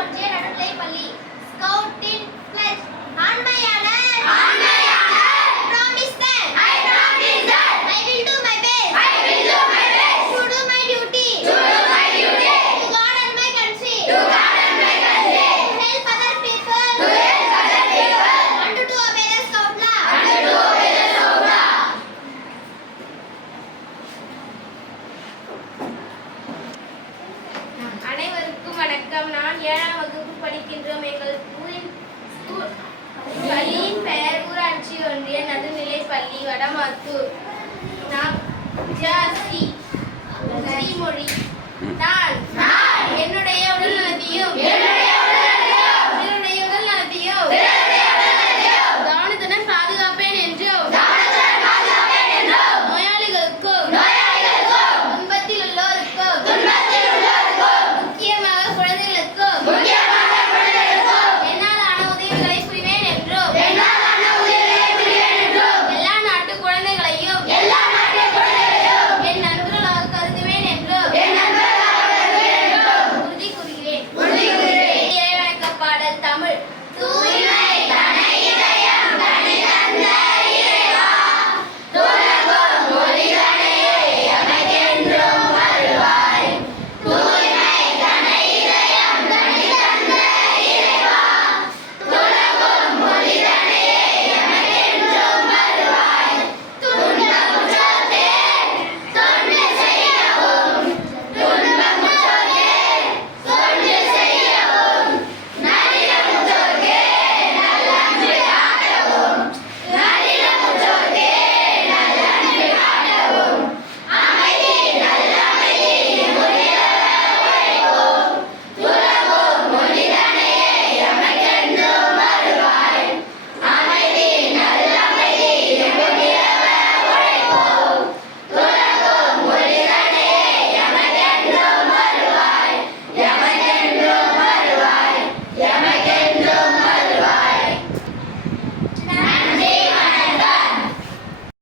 ஒன்றிய நடுநிலைப்பள்ளி ஸ்கவுட்டின் fledged ஆண்மையான promise that I will do my best to do my duty to God and my country to help other people and to obey the scout law அனைவருக்கும் வணக்கம். நான் 7ஆம் வகுப்பு படிக்கின்றோம். எங்கள் ஊரின் பள்ளியின் பெயர் ஊராட்சி ஒன்றிய நடுநிலைப்பள்ளி வடமாத்தூர். நான் ஜாசி